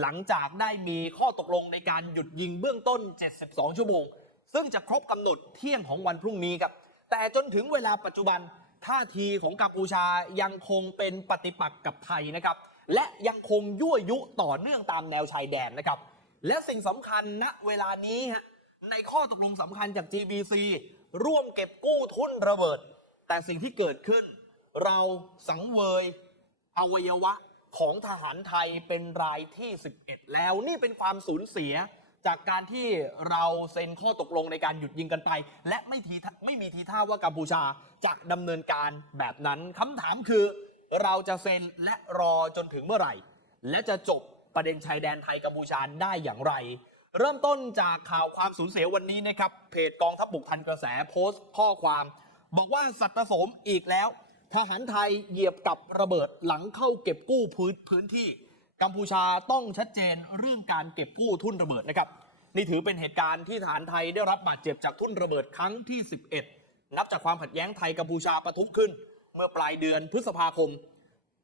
หลังจากได้มีข้อตกลงในการหยุดยิงเบื้องต้น 72 ชั่วโมง ซึ่งจะครบกำหนดเที่ยงของวันพรุ่งนี้ครับ แต่จนถึงเวลาปัจจุบันท่าทีของกัมพูชายังคงเป็นปฏิปักษ์กับไทยนะครับ และยังคงยั่วยุต่อเนื่องตามแนวชายแดนนะครับ และสิ่งสำคัญณเวลานี้ฮะในข้อตกลงสำคัญจาก GBC ร่วมเก็บกู้ทุนระเบิด แต่สิ่งที่เกิดขึ้น เราสังเวยอวัยวะ ของทหารไทยเป็นรายที่ 11 แล้วนี่เป็นความสูญเสียจากการที่เราเซ็นข้อตกลงในการหยุดยิงกันไป และไม่ทีไม่มีทีท่าว่ากัมพูชาจะดำเนินการแบบนั้นคำถามคือ เราจะเซ็นและรอจนถึงเมื่อไหร่ และจะจบประเด็นชายแดนไทยกัมพูชาได้อย่างไร เริ่มต้นจากข่าวความสูญเสียวันนี้นะครับเพจกองทัพบุกทันกระแสโพสต์ข้อความ บอกว่าสัตว์ประสมอีกแล้ว ทหารไทยเหยียบกับระเบิดหลังเข้าเก็บกู้พื้นพื้นที่กัมพูชาต้องชัดเจนเรื่องการเก็บกู้ทุ่นระเบิดนะครับนี่ถือเป็นเหตุการณ์ที่ทหารไทยได้รับบาดเจ็บจากทุ่นระเบิดครั้งที่ 11 นับจากความขัดแย้งไทยกัมพูชาปะทุขึ้น เมื่อปลายเดือนพฤษภาคม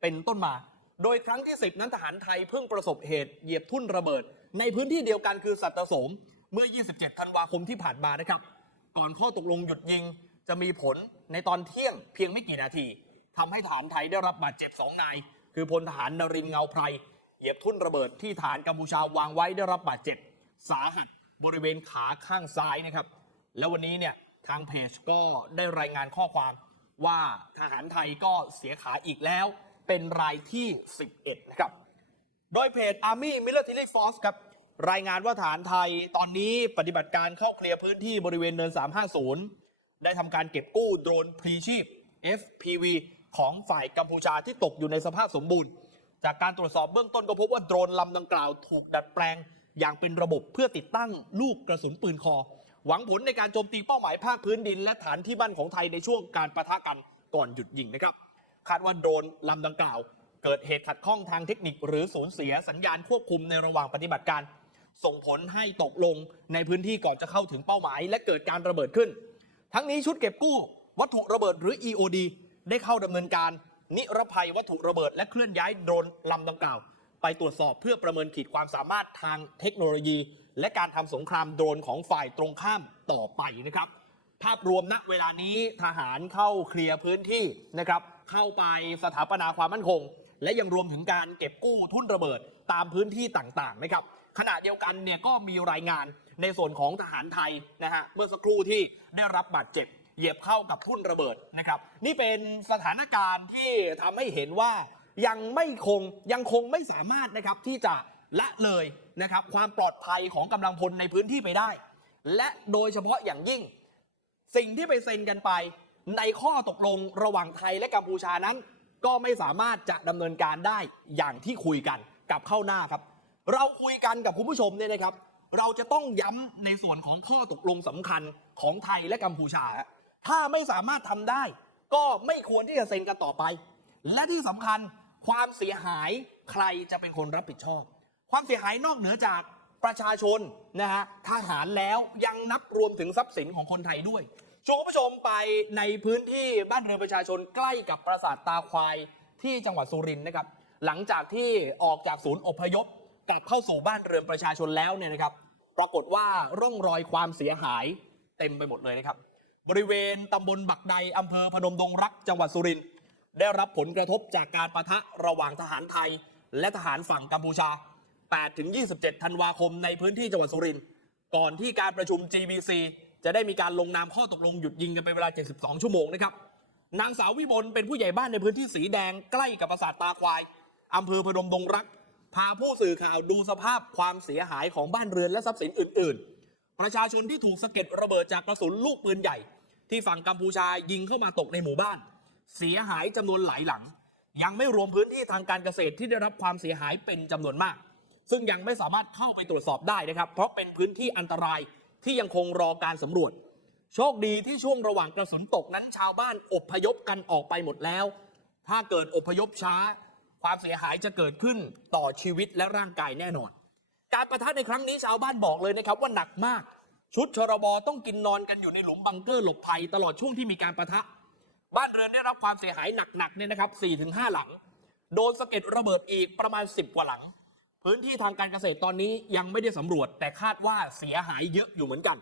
เป็นต้นมา โดยครั้งที่ 10 นั้นทหารไทยเพิ่งประสบเหตุเหยียบทุ่นระเบิด ในพื้นที่เดียวกันคือสัตตสมเมื่อ 27 ธันวาคมที่ผ่านมานะครับ ก่อนข้อตกลงหยุดยิง จะมีผลในตอนเที่ยงเพียงไม่กี่นาทีทำให้ฐานไทยได้รับบาดเจ็บ2นาย คือพลทหารนรินเงาไพรเหยียบทุ่นระเบิดที่ฐานกัมพูชาวางไว้ได้รับบาดเจ็บ สาหัสบริเวณขาข้างซ้ายนะครับ แล้ววันนี้เนี่ยทางเพจก็ได้รายงานข้อความว่าทหารไทยก็เสียขาอีกแล้ว เป็นรายที่ 11 นะครับ โดยเพจ Army Military Force ครับรายงานว่าฐานไทยตอนนี้ปฏิบัติการเข้าเคลียร์พื้นที่บริเวณเนิน 350 ได้ทำการเก็บกู้โดรนพลีชีพ FPV ของฝ่ายกัมพูชาที่ตกอยู่ในสภาพสมบูรณ์ จากการตรวจสอบเบื้องต้นก็พบว่าโดรนลำดังกล่าวถูกดัดแปลงอย่างเป็นระบบเพื่อติดตั้งลูกกระสุนปืนคอ หวังผลในการโจมตีเป้าหมายภาคพื้นดิน และฐานที่มั่นของไทยในช่วงการประทะกันก่อนหยุดยิงนะครับ คาดว่าโดรนลำดังกล่าว เกิดเหตุขัดข้องทางเทคนิค หรือสูญเสียสัญญาณควบคุมในระหว่างปฏิบัติการ ส่งผลให้ตกลงในพื้นที่ก่อนจะเข้าถึงเป้าหมาย และเกิดการระเบิดขึ้น ทั้งนี้ชุดเก็บกู้ วัตถุระเบิดหรือ EOD ได้เข้าดำเนินการ นิรภัยวัตถุระเบิด และเคลื่อนย้ายโดรนลำดังกล่าว ไปตรวจสอบเพื่อประเมินขีดความสามารถทางเทคโนโลยี และการทำสงครามโดรนของฝ่ายตรงข้ามต่อไปนะครับ ภาพรวมณเวลานี้ทหารเข้าเคลียร์พื้นที่นะครับ เข้าไปสถาปนาความมั่นคง และยังรวมถึงการเก็บกู้ทุ่นระเบิดตามพื้นที่ต่างๆนะครับขณะเดียวกันเนี่ยก็มีรายงานในส่วนของทหารไทยนะฮะเมื่อสักครู่ที่ ได้รับบาดเจ็บ เหยียบเข้ากับทุ่นระเบิดนะครับ นี่เป็นสถานการณ์ที่ทำให้เห็นว่ายังไม่คงยังคงไม่สามารถนะครับที่จะละเลยนะครับ ความปลอดภัยของกำลังพลในพื้นที่ไปได้ และโดยเฉพาะอย่างยิ่ง สิ่งที่ไปเซ็นกันไป ในข้อตกลงระหว่างไทยและกัมพูชานั้น ก็ไม่สามารถจะดำเนินการได้อย่างที่คุยกันกับเข้าหน้าครับ เราคุยกันกับคุณผู้ชมเนี่ยนะครับ เราจะต้องย้ำในส่วนของข้อตกลงสำคัญของไทยและกัมพูชา ถ้าไม่สามารถทำได้ ก็ไม่ควรที่จะเซ็นกันต่อไป และที่สำคัญความเสียหายใครจะเป็นคนรับผิดชอบ ความเสียหายนอกเหนือจากประชาชนนะฮะทหารแล้วยังนับรวมถึงทรัพย์สินของคนไทยด้วยชวนคุณผู้ชมไปในพื้นที่บ้านเรือนประชาชนใกล้กับปราสาทตาควายที่จังหวัดสุรินทร์นะครับ หลังจากที่ออกจากศูนย์อพยพ กลับเข้าสู่บ้านเรือนประชาชนแล้วเนี่ยนะครับ ปรากฏว่าร่องรอยความเสียหายเต็มไปหมดเลยนะครับ บริเวณตำบลบักใดอำเภอพนมดงรักจังหวัดสุรินทร์ได้รับผลกระทบจากการประทะระหว่างทหารไทย และทหารฝั่งกัมพูชา 8 ถึง 27 ธันวาคมในพื้นที่จังหวัดสุรินทร์ก่อนที่การประชุม GBC จะได้มีการลงนามข้อตกลงหยุดยิงกันเป็นเวลา 72 ชั่วโมงนะครับ นางสาววิบลเป็นผู้ใหญ่บ้านในพื้นที่สีแดงใกล้กับปราสาทตาควายอำเภอพนมดงรัก พาผู้สื่อข่าวดูสภาพความเสียหายของบ้านเรือนและทรัพย์สินอื่น ๆ ประชาชนที่ถูกสะเก็ดระเบิดจากกระสุนลูกปืนใหญ่ ที่ฝั่งกัมพูชายิงเข้ามาตกในหมู่บ้าน เสียหายจำนวนหลายหลัง ยังไม่รวมพื้นที่ทางการเกษตรที่ได้รับความเสียหายเป็นจำนวนมาก ซึ่งยังไม่สามารถเข้าไปตรวจสอบได้นะครับ เพราะเป็นพื้นที่อันตรายที่ยังคงรอการสำรวจ โชคดีที่ช่วงระหว่างกระสุนตกนั้นชาวบ้านอบพยพกันออกไปหมดแล้ว ถ้าเกิดอบพยพช้า ความเสียหายจะเกิดขึ้นต่อชีวิตและร่างกายแน่นอน การประทะในครั้งนี้ชาวบ้านบอกเลยนะครับว่าหนักมาก ชุดชรบต้องกินนอนกันอยู่ในหลุมบังเกอร์หลบภัยตลอดช่วงที่มีการประทะ บ้านเรือนได้รับความเสียหายหนักๆเนี่ยนะครับ4-5 หลัง โดนสะเก็ดระเบิดอีกประมาณ 10 กว่าหลัง พื้นที่ทางการเกษตรตอนนี้ยังไม่ได้สำรวจ แต่คาดว่าเสียหายเยอะอยู่เหมือนกัน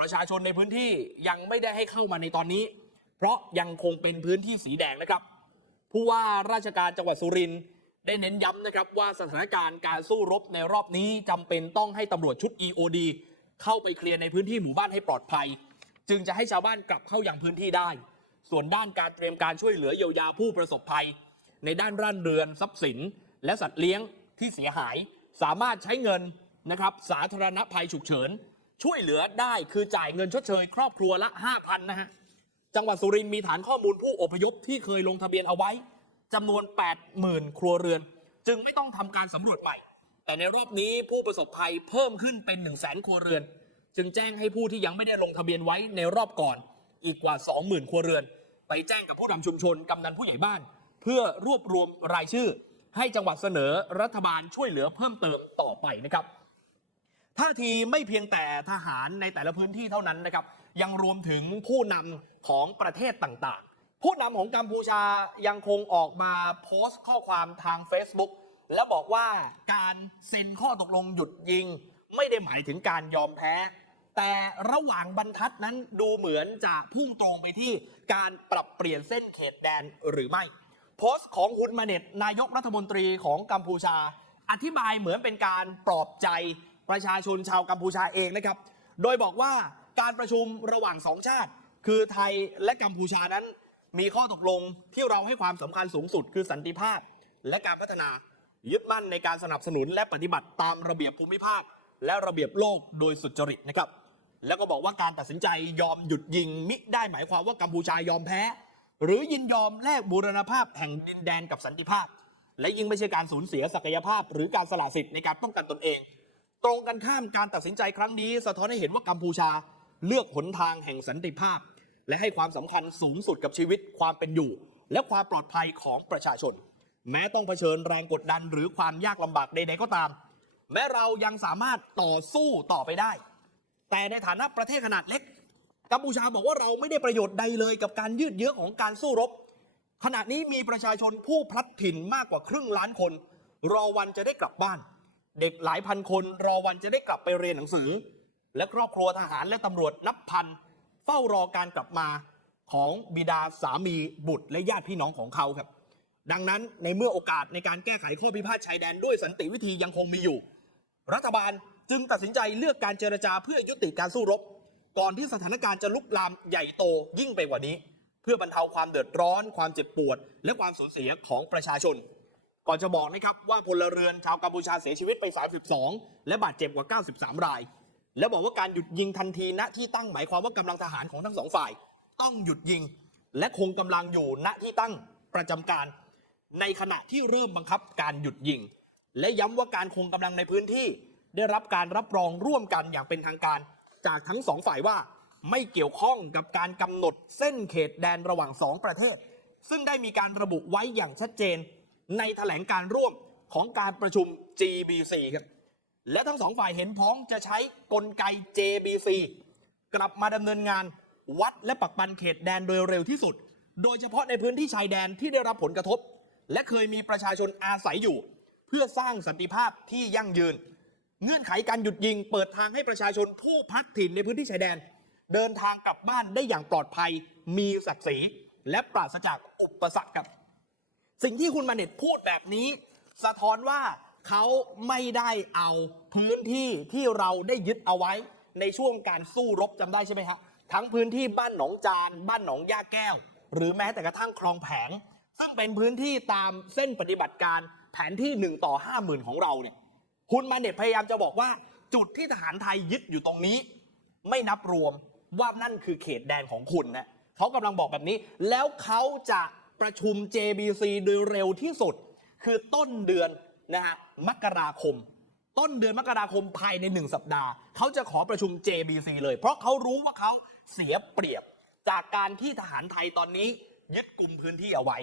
ประชาชนในพื้นที่ยังไม่ได้ให้เข้ามาในตอนนี้ เพราะยังคงเป็นพื้นที่สีแดงนะครับ ผู้ว่าราชการจังหวัดสุรินทร์ได้เน้นย้ำนะครับว่าสถานการณ์การสู้รบในรอบนี้จำเป็นต้องให้ตำรวจชุด EOD เข้าไปเคลียร์ในพื้นที่หมู่บ้านให้ปลอดภัย จึงจะให้ชาวบ้านกลับเข้าอย่างพื้นที่ได้ ส่วนด้านการเตรียมการช่วยเหลือเยียวยาผู้ประสบภัย ในด้านร่านเรือนทรัพย์สิน และสัตว์เลี้ยงที่เสียหาย สามารถใช้เงินนะครับสาธารณภัยฉุกเฉิน ช่วยเหลือได้คือจ่ายเงินชดเชย ครอบครัวละ 5,000นะฮะ จังหวัดสุรินทร์มีฐานข้อมูลผู้อพยพที่เคยลงทะเบียนเอาไว้จำนวน 80,000 ครัวเรือน จึงไม่ต้องทำการสำรวจใหม่ แต่ในรอบนี้ผู้ประสบภัยเพิ่มขึ้นเป็น 1 0 0 0 0แครัวเรือน จึงแจ้งให้ผู้ที่ยังไม่ได้ลงทะเบียนไว้ในรอบก่อน อีกกว่า 20,000 ครัวเรือน ไปแจ้งกับผู้นำชุมชนกำนันผู้ใหญ่บ้าน เพื่อรวบรวมรายชื่อ ให้จังหวัดเสนอรัฐบาลช่วยเหลือเพิ่มเติมต่อไปนะครับท่าทีไม่เพียงแต่ทหารในแต่ละพื้นที่เท่านั้นนะครับ ยังรวมถึงผู้นำของประเทศต่างๆ ผู้นำของกัมพูชายังคงออกมาโพสต์ข้อความทาง Facebook แล้วบอกว่าการเซ็นข้อตกลงหยุดยิง ไม่ได้หมายถึงการยอมแพ้ แต่ระหว่างบรรทัดนั้นดูเหมือนจะพุ่งตรงไปที่การปรับเปลี่ยนเส้นเขตแดนหรือไม่ โพสต์ของฮุนมาเน็ตนายกรัฐมนตรีของกัมพูชา อธิบายเหมือนเป็นการปลอบใจประชาชนชาวกัมพูชาเองนะครับ โดยบอกว่า การประชุมระหว่างสองชาติ คือไทยและกัมพูชานั้น มีข้อตกลงที่เราให้ความสำคัญสูงสุด คือสันติภาพ และการพัฒนายึดมั่นในการสนับสนุนและปฏิบัติตามระเบียบภูมิภาค และระเบียบโลกโดยสุจริตนะครับ แล้วก็บอกว่าการตัดสินใจยอมหยุดยิงมิได้หมายความว่ากัมพูชายอมแพ้ หรือยินยอมแลกบูรณภาพแห่งดินแดนกับสันติภาพ และยิ่งไม่ใช่การสูญเสียศักยภาพ หรือการสละสิทธิ์ในการป้องกันตนเอง ตรงกันข้ามการตัดสินใจครั้งนี้ สะท้อนให้เห็นว่ากัมพูชา เลือกหนทางแห่งสันติภาพ และให้ความสำคัญสูงสุดกับชีวิตความเป็นอยู่ และความปลอดภัยของประชาชน แม้ต้องเผชิญแรงกดดันหรือความยากลำบากใดๆก็ตาม แม้เรายังสามารถต่อสู้ต่อไปได้ แต่ในฐานะประเทศขนาดเล็กกัมพูชาบอกว่าเราไม่ได้ประโยชน์ใดเลยกับการยืดเยื้อของการสู้รบ ขณะนี้มีประชาชนผู้พลัดถิ่นมากกว่าครึ่งล้านคน รอวันจะได้กลับบ้าน เด็กหลายพันคนรอวันจะได้กลับไปเรียนหนังสือ และครอบครัวทหารและตำรวจนับพันเฝ้ารอการกลับมาของบิดาสามีบุตรและญาติพี่น้องของเขาครับ ดังนั้นในเมื่อโอกาสในการแก้ไขข้อพิพาทชายแดนด้วยสันติวิธียังคงมีอยู่ รัฐบาลจึงตัดสินใจเลือกการเจรจาเพื่อยุติการสู้รบ ก่อนที่สถานการณ์จะลุกลามใหญ่โตยิ่งไปกว่านี้ เพื่อบรรเทาความเดือดร้อน ความเจ็บปวด และความสูญเสียของประชาชน ก่อนจะบอกนะครับว่าพลเรือนชาวกัมพูชาเสียชีวิตไป 32 และบาดเจ็บกว่า 93 ราย และบอกว่าการหยุดยิงทันทีณที่ตั้งหมายความว่ากำลังทหารของทั้งสองฝ่าย ต้องหยุดยิง และคงกำลังอยู่ณที่ตั้งประจำการ ในขณะที่เริ่มบังคับการหยุดยิง และย้ำว่าการคงกำลังในพื้นที่ ได้รับการรับรองร่วมกันอย่างเป็นทางการ จากทั้งสองฝ่ายว่าไม่เกี่ยวข้องกับการกำหนดเส้นเขตแดนระหว่างสองประเทศ ซึ่งได้มีการระบุไว้อย่างชัดเจน ในแถลงการร่วมของการประชุม GBC ครับ และทั้งสองฝ่ายเห็นพ้องจะใช้กลไก JBC กลับมาดำเนินงานวัดและปักปันเขตแดนโดยเร็วที่สุด โดยเฉพาะในพื้นที่ชายแดนที่ได้รับผลกระทบ และเคยมีประชาชนอาศัยอยู่ เพื่อสร้างสันติภาพที่ยั่งยืน เงื่อนไขการหยุดยิงเปิดทางให้ประชาชนผู้พัดถิ่นในพื้นที่ชายแดน เดินทางกลับบ้านได้อย่างปลอดภัย มีศักดิ์ศรีและปราศจากอุปสรรคครับ สิ่งที่คุณมาเน็ตพูดแบบนี้ สะท้อนว่า เขาไม่ได้เอาพื้นที่ที่เราได้ยึดเอาไว้ในช่วงการสู้รบจำได้ใช่ไหมฮะทั้งพื้นที่บ้านหนองจาน บ้านหนองย่าแก้ว หรือแม้แต่กระทั่งคลองแผง ซึ่งเป็นพื้นที่ตามเส้นปฏิบัติการแผนที่1ต่อ5 0,000 ของเราเนี่ยคุณมาเน็ตพยายามจะบอกว่า จุดที่ทหารไทยยึดอยู่ตรงนี้ ไม่นับรวมว่านั่นคือเขตแดนของคุณนะเขากำลังบอกแบบนี้ แล้วเขาจะประชุม JBC โดยเร็วที่สุด คือต้นเดือน นะฮะมกราคม ต้นเดือนมกราคมภายในหนึ่งสัปดาห์ เขาจะขอประชุม JBC เลย เพราะเขารู้ว่าเขาเสียเปรียบจากการที่ทหารไทยตอนนี้ยึดกลุ่มพื้นที่เอาไว้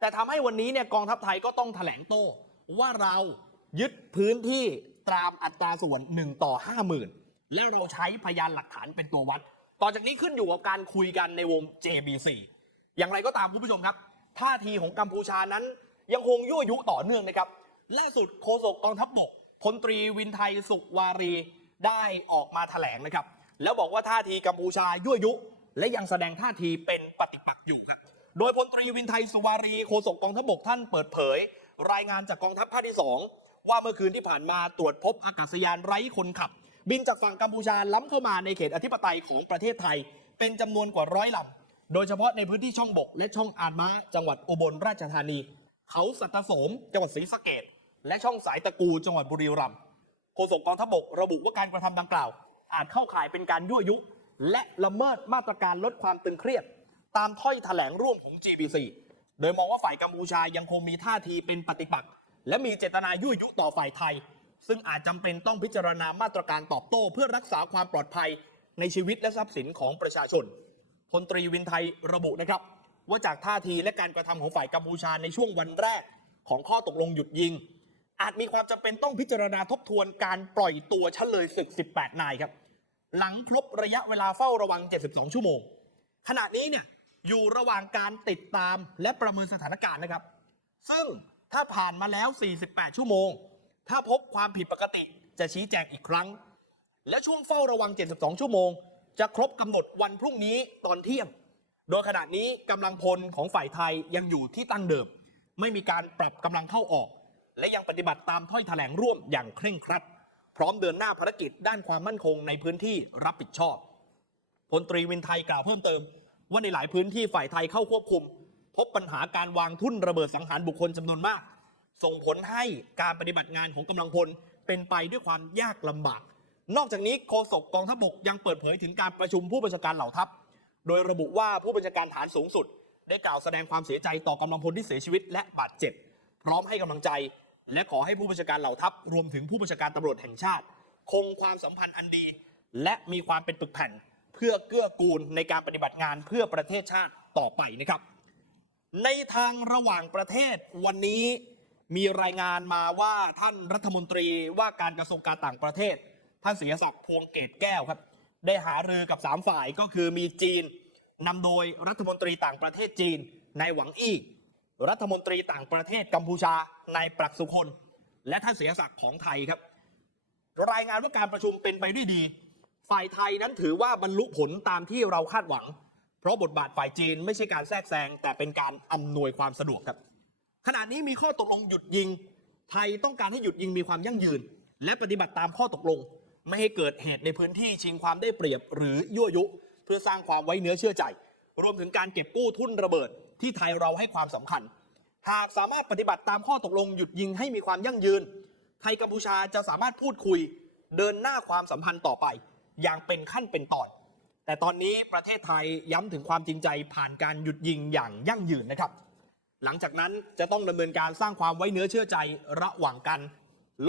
แต่ทำให้วันนี้เนี่ยกองทัพไทยก็ต้องแถลงโต้ ว่าเรายึดพื้นที่ตามอัตราส่วน 1 ต่อ 50,000 และเราใช้พยานหลักฐานเป็นตัววัด ต่อจากนี้ขึ้นอยู่กับการคุยกันในวง JBC อย่างไรก็ตามคุณผู้ชมครับ ท่าทีของกัมพูชานั้นยังคงยั่วยุต่อเนื่องนะครับ ล่าสุดโฆษกกองทัพบกพลตรีวินไทยสุขวารีได้ออกมาแถลงนะครับ แล้วบอกว่าท่าทีกัมพูชายั่วยุ และยังแสดงท่าทีเป็นปฏิปักษ์อยู่ครับ โดยพลตรีวินไทยสุวารีโฆษกกองทัพบกท่านเปิดเผย รายงานจากกองทัพภาคที่ 2 ว่าเมื่อคืนที่ผ่านมาตรวจพบอากาศยานไร้คนขับ บินจากฝั่งกัมพูชาล้ำเข้ามาในเขตอธิปไตยของประเทศไทย เป็นจำนวนกว่าร้อยลำโดยเฉพาะในพื้นที่ช่องบกและช่องอาดม้าจังหวัดอุบลราชธานี เขาสัตสมจังหวัดศรีสะเกด และช่องสายตะกูจังหวัดบุรีรัมย์โฆษกกองทัพบกระบุว่าการกระทำดังกล่าว อาจเข้าข่ายเป็นการยั่วยุ และละเมิดมาตรการลดความตึงเครียด ตามถ้อยแถลงร่วมของ GBC โดยมองว่าฝ่ายกัมพูชายังคงมีท่าทีเป็นปฏิปักษ์และมีเจตนายั่วยุต่อฝ่ายไทย ซึ่งอาจจำเป็นต้องพิจารณามาตรการตอบโต้ เพื่อรักษาความปลอดภัยในชีวิตและทรัพย์สินของประชาชนพลตรีวินไทยระบุนะครับ ว่าจากท่าทีและการกระทำของฝ่ายกัมพูชาในช่วงวันแรก ของข้อตกลงหยุดยิง อาจมีความจำเป็นต้องพิจารณาทบทวนการปล่อยตัวเฉลยศึก 18 นายครับ หลังครบระยะเวลาเฝ้าระวัง 72 ชั่วโมง ขณะนี้เนี่ยอยู่ระหว่างการติดตามและประเมินสถานการณ์นะครับ ซึ่งถ้าผ่านมาแล้ว 48 ชั่วโมง ถ้าพบความผิดปกติจะชี้แจงอีกครั้ง และช่วงเฝ้าระวัง 72 ชั่วโมง จะครบกำหนดวันพรุ่งนี้ตอนเที่ยง โดยขณะนี้กำลังพลของฝ่ายไทยยังอยู่ที่ตั้งเดิม ไม่มีการปรับกำลังเข้าออก และยังปฏิบัติตามถ้อยแถลงร่วมอย่างเคร่งครัด พร้อมเดินหน้าภารกิจด้านความมั่นคงในพื้นที่รับผิดชอบพลตรีวินไทยกล่าวเพิ่มเติม ว่าในหลายพื้นที่ฝ่ายไทยเข้าควบคุม พบปัญหาการวางทุ่นระเบิดสังหารบุคคลจำนวนมาก ส่งผลให้การปฏิบัติงานของกำลังพลเป็นไปด้วยความยากลำบาก นอกจากนี้โฆษกกองทัพบกยังเปิดเผยถึงการประชุมผู้บัญชาการเหล่าทัพ โดยระบุว่าผู้บัญชาการฐานสูงสุด ได้กล่าวแสดงความเสียใจต่อกำลังพลที่เสียชีวิตและบาดเจ็บ พร้อมให้กำลังใจ และขอให้ผู้บัญชาการเหล่าทัพรวมถึงผู้บัญชาการตำรวจแห่งชาติ คงความสัมพันธ์อันดี และมีความเป็นปึกแผ่น เพื่อเกื้อกูลในการปฏิบัติงานเพื่อประเทศชาติต่อไปนะครับ ในทางระหว่างประเทศวันนี้มีรายงานมาว่าท่านรัฐมนตรีว่าการกระทรวงการต่างประเทศ ท่านเสียศักดิ์พวงเกตแก้วครับ ได้หารือกับ 3 ฝ่ายก็คือมีจีนนำโดยรัฐมนตรีต่างประเทศจีนนายหวังอี้ รัฐมนตรีต่างประเทศกัมพูชานายปรักสุคนและท่านเสียศักดิ์ของไทยครับ รายงานว่าการประชุมเป็นไปด้วยดี ฝ่ายไทยนั้นถือว่าบรรลุผลตามที่เราคาดหวัง เพราะบทบาทฝ่ายจีนไม่ใช่การแทรกแซงแต่เป็นการอำนวยความสะดวกครับ ขณะนี้มีข้อตกลงหยุดยิง ไทยต้องการให้หยุดยิงมีความยั่งยืน และปฏิบัติตามข้อตกลง ไม่ให้เกิดเหตุในพื้นที่ชิงความได้เปรียบหรือยั่วยุ เพื่อสร้างความไว้เนื้อเชื่อใจ รวมถึงการเก็บกู้ทุนระเบิด ที่ไทยเราให้ความสำคัญ หากสามารถปฏิบัติตามข้อตกลงหยุดยิงให้มีความยั่งยืน ไทยกัมพูชาจะสามารถพูดคุยเดินหน้าความสัมพันธ์ต่อไป อย่างเป็นขั้นเป็นตอน แต่ตอนนี้ประเทศไทยย้ำถึงความจริงใจผ่านการหยุดยิงอย่างยั่งยืนนะครับ หลังจากนั้นจะต้องดำเนินการสร้างความไว้เนื้อเชื่อใจระหว่างกัน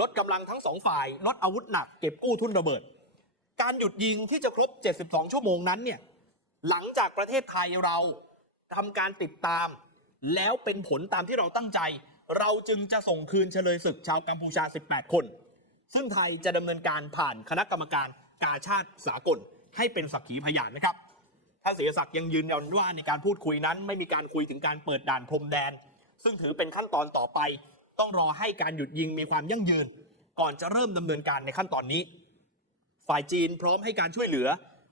ลดกำลังทั้งสองฝ่าย ลดอาวุธหนักเก็บกู้ทุนระเบิด การหยุดยิงที่จะครบ 72 ชั่วโมงนั้นเนี่ยหลังจากประเทศไทยเรา ทำการติดตาม แล้วเป็นผลตามที่เราตั้งใจ เราจึงจะส่งคืนเฉลยศึกชาวกัมพูชา 18 คน ซึ่งไทยจะดำเนินการผ่านคณะกรรมการกาชาติสากลให้เป็นสักขีพยานนะครับท่านเสียศักดิ์ยังยืนยันว่าในการพูดคุยนั้นไม่มีการคุยถึงการเปิดด่านพรมแดน ซึ่งถือเป็นขั้นตอนต่อไป ต้องรอให้การหยุดยิงมีความยั่งยืน ก่อนจะเริ่มดำเนินการในขั้นตอนนี้ ฝ่ายจีนพร้อมให้การช่วยเหลือ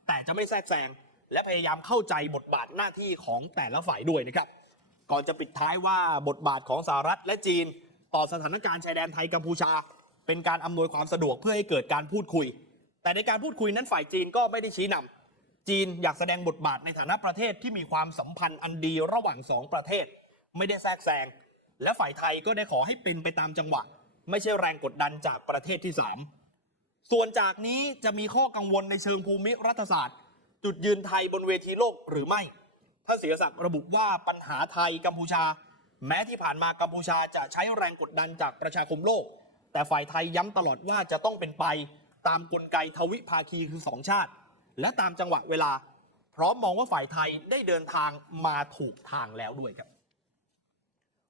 แต่จะไม่แทรกแซง และพยายามเข้าใจบทบาทหน้าที่ของแต่ละฝ่ายด้วยนะครับ ก่อนจะปิดท้ายว่าบทบาทของสหรัฐและจีน ต่อสถานการณ์ชายแดนไทยกัมพูชา เป็นการอำนวยความสะดวกเพื่อให้เกิดการพูดคุย แต่ในการพูดคุยนั้นฝ่ายจีนก็ไม่ได้ชี้นำจีนอยากแสดงบทบาทในฐานะประเทศที่มีความสัมพันธ์อันดีระหว่างสองประเทศ ไม่ได้แทรกแซงและฝ่ายไทยก็ได้ขอให้เป็นไปตามจังหวะ ไม่ใช่แรงกดดันจากประเทศที่สามส่วนจากนี้จะมีข้อกังวลในเชิงภูมิรัฐศาสตร์ จุดยืนไทยบนเวทีโลกหรือไม่ท่านเสียศักดิ์ระบุว่าปัญหาไทยกัมพูชา แม้ที่ผ่านมากัมพูชาจะใช้แรงกดดันจากประชาคมโลก แต่ฝ่ายไทยย้ำตลอดว่าจะต้องเป็นไปตามกลไกทวิภาคีคือสองชาติ และตามจังหวะเวลา พร้อมมองว่าฝ่ายไทยได้เดินทางมาถูกทางแล้วด้วยครับ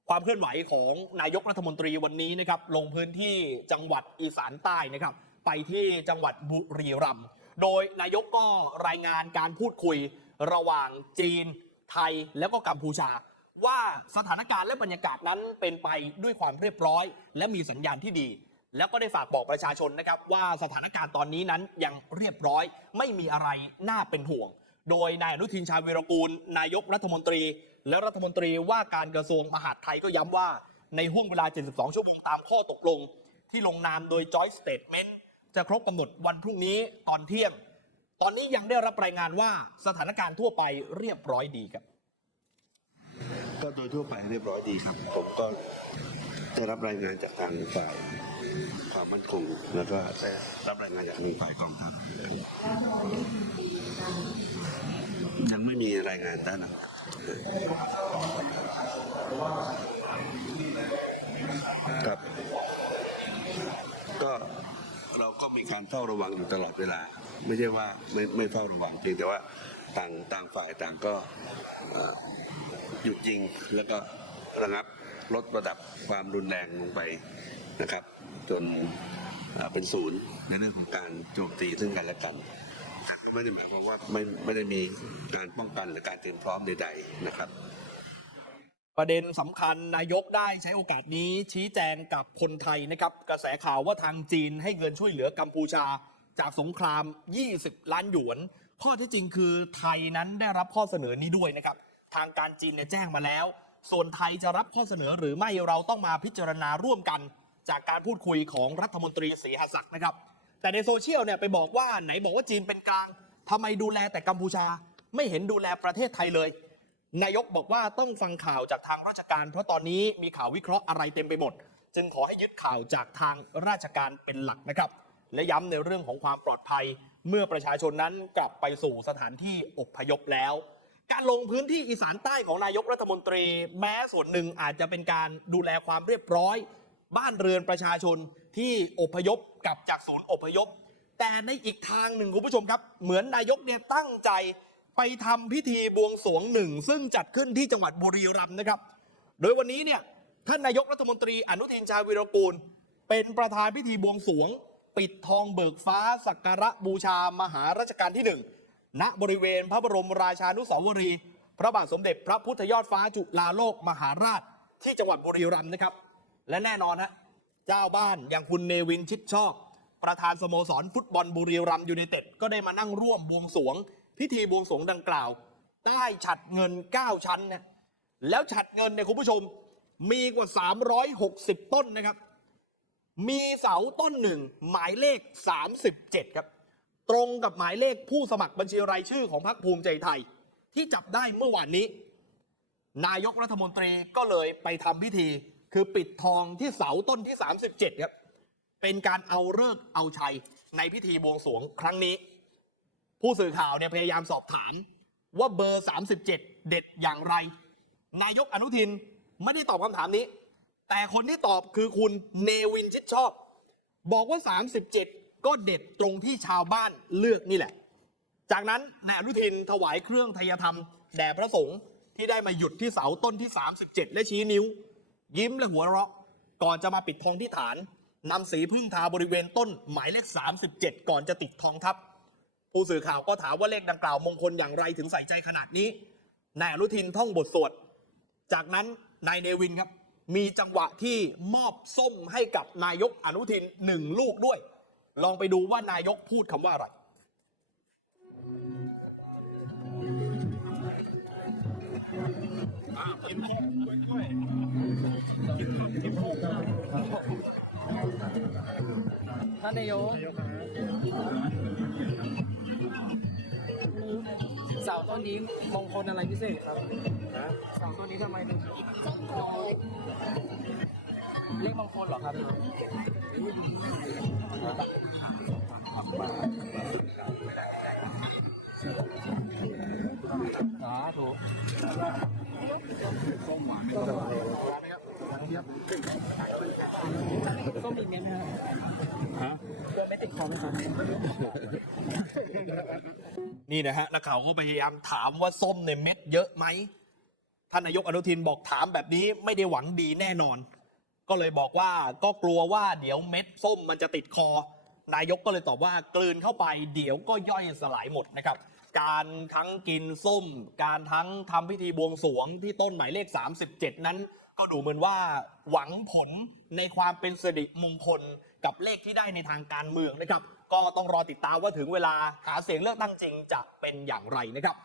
ความเคลื่อนไหวของนายกรัฐมนตรีวันนี้นะครับลงพื้นที่จังหวัดอีสานใต้นะครับ ไปที่จังหวัดบุรีรัมย์ โดยนายกก็รายงานการพูดคุยระหว่างจีน ไทยแล้วก็กัมพูชา ว่าสถานการณ์และบรรยากาศนั้นเป็นไปด้วยความเรียบร้อย และมีสัญญาณที่ดี แล้วก็ได้ฝากบอกประชาชนนะครับ ว่าสถานการณ์ตอนนี้นั้นยังเรียบร้อย ไม่มีอะไรน่าเป็นห่วง โดยนายอนุทินชาญวีรกูล นายกรัฐมนตรี และรัฐมนตรีว่าการกระทรวงมหาดไทยก็ย้ำว่าในห่วงเวลา 72 ชั่วโมงตามข้อตกลง ที่ลงนามโดย Joint Statement จะครบกำหนดวันพรุ่งนี้ตอนเที่ยง ตอนนี้ยังได้รับรายงานว่าสถานการณ์ทั่วไปเรียบร้อยดีครับ ก็โดยทั่วไปเรียบร้อยดีครับ ผมก็ได้รับรายงานจากทางฝ่ายความมั่นคงแล้วก็ได้รับรายงานจากทางฝ่ายกองทัพยังไม่มีรายงานด้านนั้นครับ มีการเฝ้าระวังอยู่ตลอดเวลา ไม่ใช่ว่าไม่ไม่เฝ้าระวังเพียงแต่ว่าต่างต่างฝ่ายต่างก็หยุดยิงแล้วก็ระงับลดระดับความรุนแรงลงไปนะครับ จนเอ่อเป็นศูนย์ในเรื่องของการโจมตีซึ่งกันและกันก็ไม่ได้หมายความว่าไม่ไม่ได้มีการป้องกันหรือการเตรียมพร้อมใด ๆ นะครับ ประเด็นสำคัญนายกได้ใช้โอกาสนี้ชี้แจงกับคนไทยนะครับ กระแสข่าวว่าทางจีนให้เงินช่วยเหลือกัมพูชา จากสงคราม 20 ล้านหยวน ข้อที่จริงคือไทยนั้นได้รับข้อเสนอนี้ด้วยนะครับ ทางการจีนเนี่ยแจ้งมาแล้ว ส่วนไทยจะรับข้อเสนอหรือไม่เราต้องมาพิจารณาร่วมกัน จากการพูดคุยของรัฐมนตรีศรีหศักดิ์นะครับ แต่ในโซเชียลเนี่ยไปบอกว่าไหนบอกว่าจีนเป็นกลางทำไมดูแลแต่กัมพูชา ไม่เห็นดูแลประเทศไทยเลย นายกบอกว่าต้องฟังข่าวจากทางราชการ เพราะตอนนี้มีข่าววิเคราะห์อะไรเต็มไปหมด จึงขอให้ยึดข่าวจากทางราชการเป็นหลักนะครับ และย้ำในเรื่องของความปลอดภัย เมื่อประชาชนนั้นกลับไปสู่สถานที่อพยพแล้ว การลงพื้นที่อีสานใต้ของนายกรัฐมนตรี แม้ส่วนหนึ่งอาจจะเป็นการดูแลความเรียบร้อย บ้านเรือนประชาชนที่อพยพกลับจากศูนย์อพยพ แต่ในอีกทางหนึ่งคุณผู้ชมครับ เหมือนนายกเนี่ยตั้งใจ ไปทำพิธีบวงสรวงหนึ่ง ซึ่งจัดขึ้นที่จังหวัดบุรีรัมย์นะครับ โดยวันนี้เนี่ยท่านนายกรัฐมนตรีอนุทินชาญวิรกูล เป็นประธานพิธีบวงสรวง ปิดทองเบิกฟ้าสักการะบูชามหารัชกาลที่หนึ่งณบริเวณพระบรมราชานุสาวรีย์พระบาทสมเด็จพระพุทธยอดฟ้าจุฬาโลกมหาราชที่จังหวัดบุรีรัมย์นะครับ และแน่นอนฮะเจ้าบ้านอย่างคุณเนวินชิดชอบประธานสโมสรฟุตบอลบุรีรัมย์ยูไนเต็ดก็ได้มานั่งร่วมบวงสรวง พิธีบวงสรวงดังกล่าวใต้ฉัดเงิน 9 ชั้นนะแล้วฉัดเงินเนี่ยคุณผู้ชมมีกว่า 360 ต้นนะครับ มีเสาต้นหนึ่งหมายเลข 37 ครับ ตรงกับหมายเลขผู้สมัครบัญชีรายชื่อของพรรคภูมิใจไทย ที่จับได้เมื่อวานนี้ นายกรัฐมนตรีก็เลยไปทำพิธี คือปิดทองที่เสาต้นที่ 37 ครับ เป็นการเอาเลิกเอาชัยในพิธีบวงสรวงครั้งนี้ ผู้สื่อข่าวเนี่ยพยายามสอบถาม ว่าเบอร์ 37 เด็ดอย่างไร นายกอนุทินไม่ได้ตอบคำถามนี้ แต่คนที่ตอบคือคุณเนวินชิดชอบ บอกว่า 37 ก็เด็ดตรงที่ชาวบ้านเลือกนี่แหละ จากนั้นนายอนุทินถวายเครื่องทยธรรมแด่พระสงฆ์ที่ได้มาหยุดที่เสาต้นที่ 37 และชี้นิ้ว ยิ้มและหัวเราะ ก่อนจะมาปิดทองที่ฐานนำสีพึ่งทาบริเวณต้นหมายเลข 37 ก่อนจะติดทองทับ ผู้สื่อข่าวก็ถามว่าเลขดังกล่าวมงคลอย่างไรถึงใส่ใจขนาดนี้นายอนุทินท่องบทสวดจากนั้นนายเนวินครับ มีจังหวะที่มอบส้มให้กับนายกอนุทินหนึ่งลูกด้วย ลองไปดูว่านายกพูดคำว่าอะไรท่านนายก ต้นนี้มงคลอะไรพิเศษครับเสาต้นนี้ทำไมถึงเลขมงคลเหรอครับ ติดคอไหมครับนี่นะฮะนักข่าวก็พยายามถามว่าส้มในเม็ดเยอะไหมท่านนายกอนุทินบอกถามแบบนี้ไม่ได้หวังดีแน่นอน ก็เลยบอกว่าก็กลัวว่าเดี๋ยวเม็ดส้มมันจะติดคอ นายกก็เลยตอบว่ากลืนเข้าไปเดี๋ยวก็ย่อยสลายหมดนะครับ การทั้งกินส้ม การทั้งทำพิธีบวงสรวงที่ต้นหมายเลข 37 นั้น ก็ดูเหมือนว่าหวังผลในความเป็นสิริมงคล กับเลขที่ได้ในทางการเมืองนะครับ ก็ต้องรอติดตามว่าถึงเวลาหาเสียงเลือกตั้งจริงจะเป็นอย่างไรนะครับ